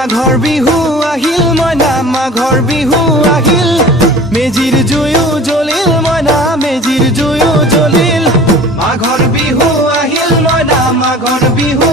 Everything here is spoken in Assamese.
মাঘৰ বিহু আহিল মইনা মাঘৰ বিহু আহিল মেজিৰ জুয়ো জ্বলিল মইনা মেজিৰ জুয়ো জ্বলিল মাঘৰ বিহু আহিল মইনা মাঘৰ বিহু